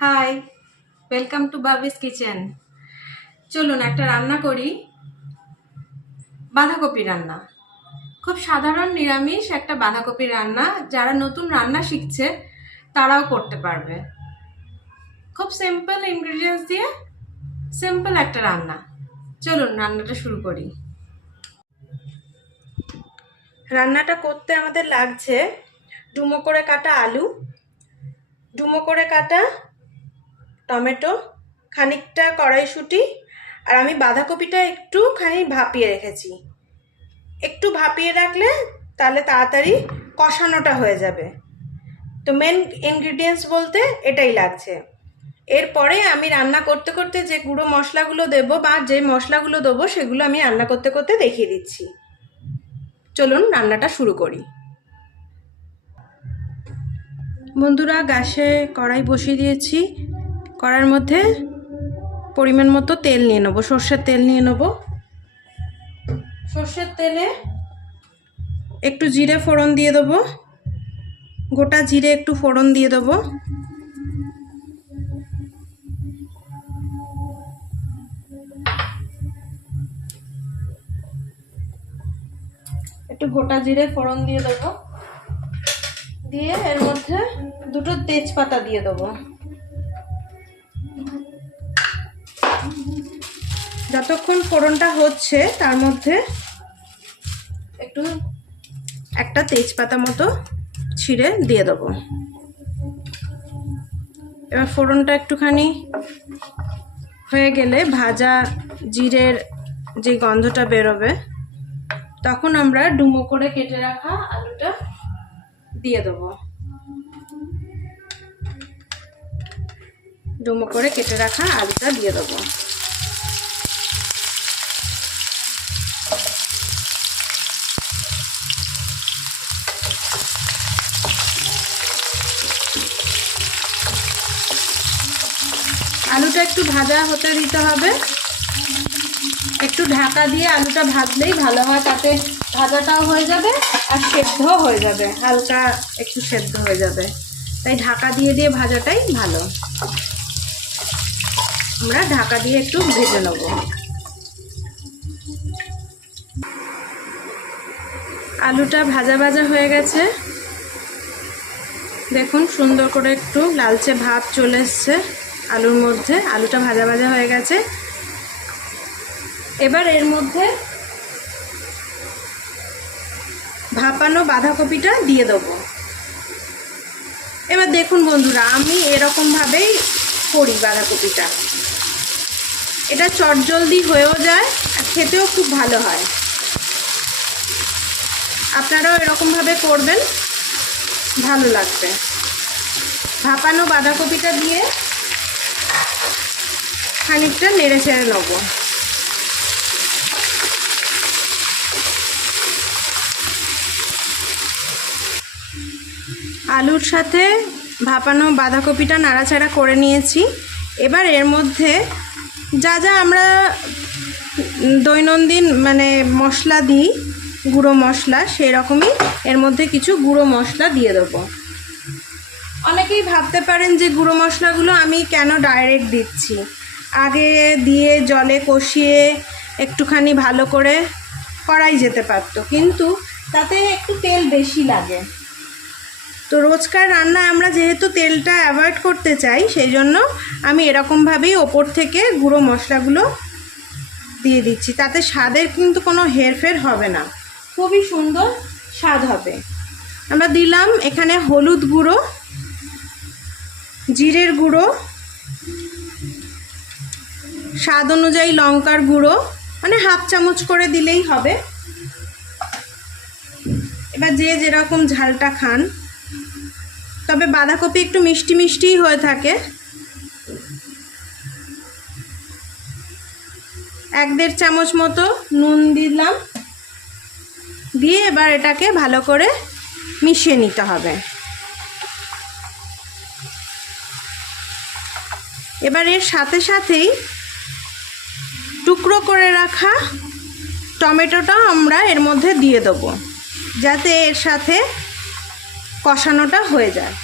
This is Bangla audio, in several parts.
High, welcome to Babi's kitchen. চলুন একটা রান্না করি, বাঁধাকপি রান্না। খুব সাধারণ নিরামিষ একটা বাঁধাকপি রান্না, যারা নতুন রান্না শিখছে তারাও করতে পারবে। খুব সিম্পল ইনগ্রেডিয়েন্টস দিয়ে সিম্পল একটা রান্না। চলুন রান্নাটা শুরু করি। রান্নাটা করতে আমাদের লাগছে ডুমো করে কাটা আলু, ডুমো করে কাটা টমেটো, খানিকটা কড়াইশুঁটি, আর আমি বাঁধাকপিটা একটুখানি ভাপিয়ে রেখেছি। একটু ভাপিয়ে রাখলে তাহলে তাড়াতাড়ি কষানোটা হয়ে যাবে। তো মেন ইনগ্রিডিয়েন্টস বলতে এটাই লাগছে। এরপরে আমি রান্না করতে করতে যে গুঁড়ো মশলাগুলো দেবো বা যে মশলাগুলো দেবো সেগুলো আমি রান্না করতে করতে দেখিয়ে দিচ্ছি। চলুন রান্নাটা শুরু করি। বন্ধুরা, গ্যাসে কড়াই বসিয়ে দিয়েছি। কড়াইয়ের মধ্যে পরিমাণ মতো তেল নিয়ে নেবো, সর্ষের তেল নিয়ে নেবো। সর্ষের তেলে একটু জিরে ফোড়ন দিয়ে দেবো, গোটা জিরে একটু ফোড়ন দিয়ে দেবো। একটু গোটা জিরে ফোড়ন দিয়ে দেবো, দিয়ে এর মধ্যে দুটো তেজপাতা দিয়ে দেবো। যতক্ষণ ফোড়নটা হচ্ছে তার মধ্যে একটা তেজপাতা মতো ছিঁড়ে দিয়ে দেবো। এবার ফোড়নটা একটুখানি হয়ে গেলে ভাজা জিরের যে গন্ধটা বেরোবে, তখন আমরা ডুমো করে কেটে রাখা আলুটা দিয়ে দেবো। ডুমো করে কেটে রাখা আলুটা দিয়ে দেবো। আলুটা একটু ভাজা হতে দিতে হবে, একটু ঢাকা দিয়ে আলুটা ভাজলেই ভালো হয়, তাতে ভাজাটাও হয়ে যাবে আর সেদ্ধও হয়ে যাবে, হালকা একটু সেদ্ধ হয়ে যাবে। তাই ঢাকা দিয়ে দিয়ে ভাজাটাই ভালো। আমরা ঢাকা দিয়ে একটু ভেজে নেব। আলুটা ভাজা ভাজা হয়ে গেছে, দেখুন সুন্দর করে একটু লালচে ভাব চলে এসছে আলুর মধ্যে। আলুটা ভাজা ভাজা হয়ে গেছে। এবার এর মধ্যে ভাপানো বাঁধাকপিটা দিয়ে দেবো। এবার দেখুন বন্ধুরা, আমি এরকমভাবেই করি বাঁধাকপিটা। এটা চটজলদি হয়েও যায় আর খেতেও খুব ভালো হয়। আপনারাও এরকমভাবে করবেন, ভালো লাগবে। ভাপানো বাঁধাকপিটা দিয়ে খানিকটা নেড়ে ছেড়ে নেবো। আলুর সাথে ভাপানো বাঁধাকপিটা নাড়াচাড়া করে নিয়েছি। এবার এর মধ্যে যা যা আমরা দৈনন্দিন মশলা দিই, গুঁড়ো মশলা, সেই রকমই এর মধ্যে কিছু গুঁড়ো মশলা দিয়ে দেবো। অনেকেই ভাবতে পারেন যে গুঁড়ো মশলাগুলো আমি কেন ডাইরেক্ট দিচ্ছি, আগে দিয়ে জলে কষিয়ে একটুখানি ভালো করে করাই যেতে পারতো, কিন্তু তাতে একটু তেল বেশি লাগে। তো রোজকার রান্নায় আমরা যেহেতু তেলটা অ্যাভয়েড করতে চাই, সেই জন্য আমি এরকমভাবেই ওপর থেকে গুঁড়ো মশলাগুলো দিয়ে দিচ্ছি। তাতে স্বাদের কিন্তু কোনো হেরফের হবে না, খুবই সুন্দর স্বাদ হবে। আমরা দিলাম এখানে হলুদ গুঁড়ো, জিরের গুঁড়ো, স্বাদ অনুযায়ী লঙ্কার গুঁড়ো, হাফ চামচ করে দিলেই হবে। এবার যে যেরকম ঝালটা খান, তবে বাঁধাকপি একটু মিষ্টি মিষ্টিই হয়ে থাকে। 1-1.5 চামচ মতো নুন দিলাম, দিয়ে এবার এটাকে ভালো করে মিশিয়ে নিতে হবে। এবার এর সাথে সাথেই টুকরো করে রাখা টমেটোটা আমরা এর মধ্যে দিয়ে দেবো, যাতে এর সাথে কষানোটা হয়ে যায়।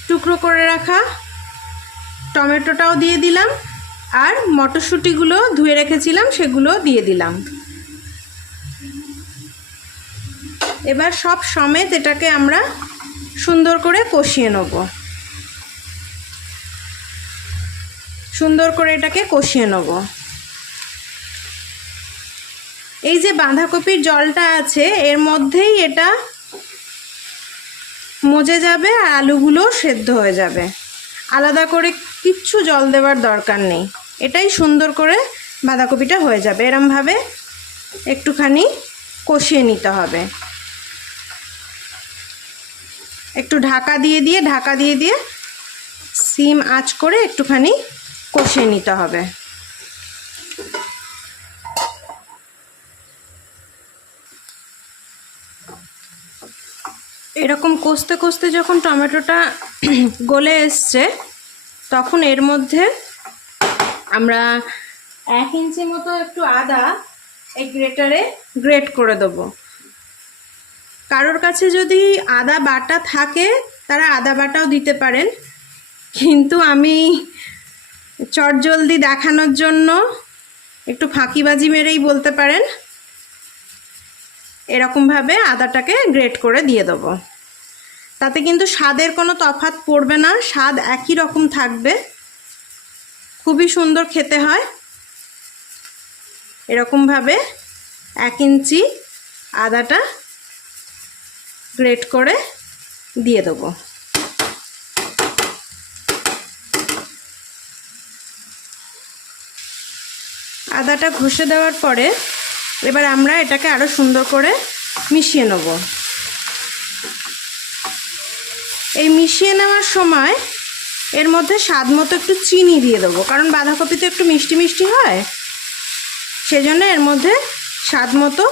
একটু টুকরো করে রাখা টমেটোটাও দিয়ে দিলাম, আর মটরশুঁটিগুলো ধুয়ে রেখেছিলাম সেগুলো দিয়ে দিলাম। এবার সব সমেত এটাকে আমরা সুন্দর করে কষিয়ে নেব। সুন্দর করে এটাকে কষিয়ে নেব। এই যে বাঁধাকপির জলটা আছে এর মধ্যেই এটা মজে যাবে আর আলুগুলো সেদ্ধ হয়ে যাবে। আলাদা করে কিচ্ছু জল দেওয়ার দরকার নেই, এটাই সুন্দর করে বাঁধাকপিটা হয়ে যাবে। এরমভাবে একটুখানি কষিয়ে নিতে হবে। একটু ঢাকা দিয়ে দিয়ে সিম আঁচ করে একটুখানি কষিয়ে নিতে হবে। এরকম কষতে কষতে যখন টমেটোটা গলে এসছে তখন এর মধ্যে আমরা 1 ইঞ্চি মতো একটু আদা এই গ্রেটারে গ্রেট করে দেবো। কারোর কাছে যদি আদা বাটা থাকে তারা আদা বাটাও দিতে পারেন, কিন্তু আমি চটজলদি দেখানোর জন্য একটু ফাঁকিবাজি মেরেই বলতে পারেন, এরকমভাবে আদাটাকে গ্রেট করে দিয়ে দেবো। তাতে কিন্তু স্বাদের কোনো তফাৎ পড়বে না, স্বাদ একই রকম থাকবে, খুবই সুন্দর খেতে হয়। এরকমভাবে 1 ইঞ্চি আদাটা গ্রেট করে দিয়ে দেবো। আদাটা ঘষে দেওয়ার পরে এবার আমরা এটাকে আরও সুন্দর করে মিশিয়ে নেব। এই মিশিয়ে নেওয়ার সময় এর মধ্যে স্বাদ মতো একটু চিনি দিয়ে দেবো, কারণ বাঁধাকপি তো একটু মিষ্টি মিষ্টি হয়, সেজন্য এর মধ্যে স্বাদ মতো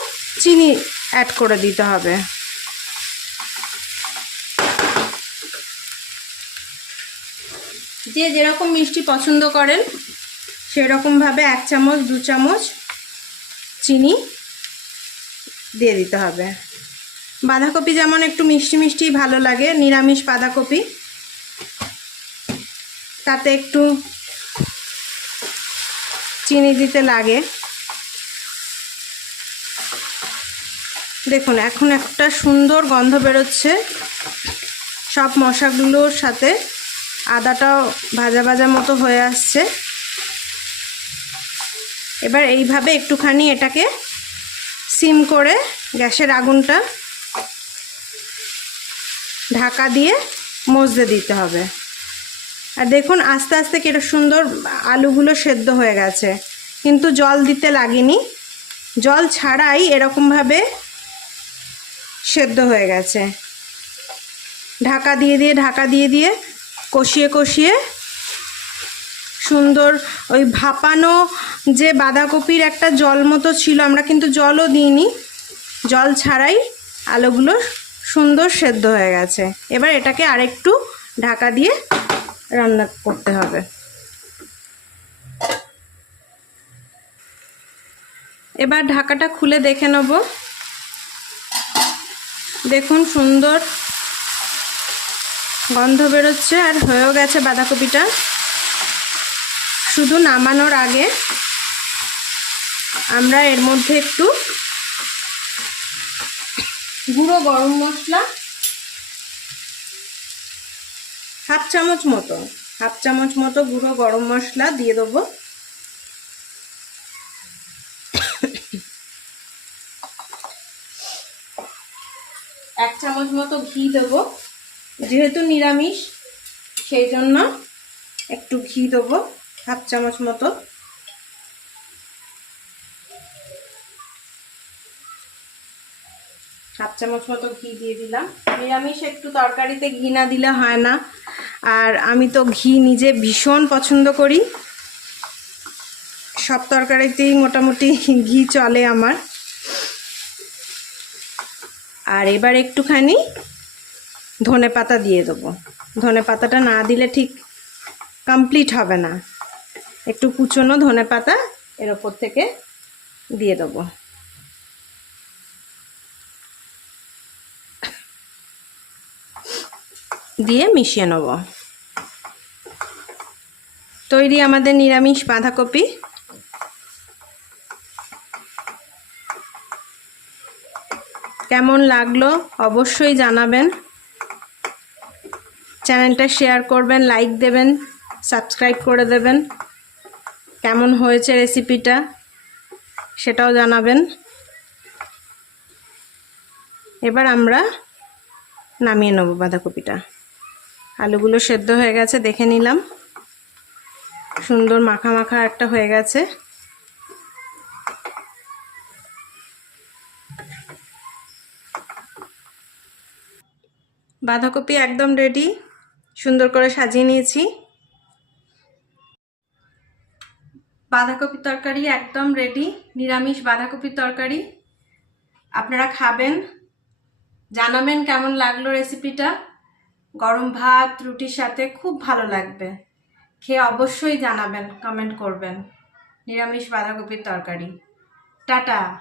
চিনি অ্যাড করে দিতে হবে। যে যেরকম মিষ্টি পছন্দ করেন সেরকমভাবে 1 চামচ 2 চামচ চিনি দিয়ে দিতে হবে। বাঁধাকপি যেমন একটু মিষ্টি মিষ্টি ভালো লাগে, নিরামিষ বাঁধাকপি, তাতে একটু চিনি দিতে লাগে। দেখুন এখন একটা সুন্দর গন্ধ বেরোচ্ছে, সব মশলাগুলোর সাথে আদাটাও ভাজা ভাজা মতো হয়ে আসছে। এবার এইভাবে একটুখানি এটাকে সিম করে গ্যাসের আগুনটা ঢাকা দিয়ে মজতে দিতে হবে। আর দেখুন আস্তে আস্তে কি সুন্দর আলুগুলো সেদ্ধ হয়ে গেছে, কিন্তু জল দিতে লাগেনি, জল ছাড়াই এরকমভাবে সেদ্ধ হয়ে গেছে। ঢাকা দিয়ে দিয়ে কষিয়ে কষিয়ে সুন্দর ওই ভাপানো যে বাঁধাকপির একটা জল মতো ছিল, আমরা কিন্তু জলও দিইনি, জল ছাড়াই আলুগুলো সুন্দর সেদ্ধ হয়ে গেছে। এবার এটাকে আরেকটু ঢাকা দিয়ে রান্না করতে হবে। এবার ঢাকাটা খুলে দেখে নেব। দেখুন সুন্দর গন্ধ বেরোচ্ছে আর হয়েও গেছে বাঁধাকপিটা। শুধু নামানোর আগে আমরা এর মধ্যে একটু গুঁড়ো গরম মশলা হাফ চামচ মতো গুঁড়ো গরম মশলা দিয়ে দেবো। এক চামচ মতো ঘি দেবো, যেহেতু নিরামিষ সেই জন্য একটু ঘি দেবো, হাফ চামচ মতো। হাফ চামচ মতো ঘি দিয়ে দিলাম। নিরামিষ একটু তরকারিতে ঘি না দিলে হয় না, আর আমি তো ঘি নিজে ভীষণ পছন্দ করি, সব তরকারিতেই মোটামুটি ঘি চলে আমার। আর এবার একটুখানি ধনেপাতা দিয়ে দেবো। ধনেপাতাটা না দিলে ঠিক কমপ্লিট হবে না, একটু কুচনো ধনেপাতা এর ওপর থেকে দিয়ে দেবো। দিয়ে মিশিয়ে নেব। তৈরি আমাদের নিরামিষ বাঁধাকপি। কেমন লাগলো অবশ্যই জানাবেন। চ্যানেলটা শেয়ার করবেন, লাইক দেবেন, সাবস্ক্রাইব করে দেবেন। কেমন হয়েছে রেসিপিটা সেটাও জানাবেন। এবার আমরা নামিয়ে নেব বাঁধাকপিটা। আলুগুলো সেদ্ধ হয়ে গেছে, দেখে নিলাম। সুন্দর মাখা মাখা একটা হয়ে গেছে। বাঁধাকপি একদম রেডি, সুন্দর করে সাজিয়ে নিয়েছি। বাঁধাকপির তরকারি একদম রেডি, নিরামিষ বাঁধাকপির তরকারি। আপনারা খাবেন, জানাবেন কেমন লাগলো রেসিপিটা। গরম ভাত রুটির সাথে খুব ভালো লাগবে। খেয়ে অবশ্যই জানাবেন, কমেন্ট করবেন। নিরামিষ বাঁধাকপির তরকারি। টাটা।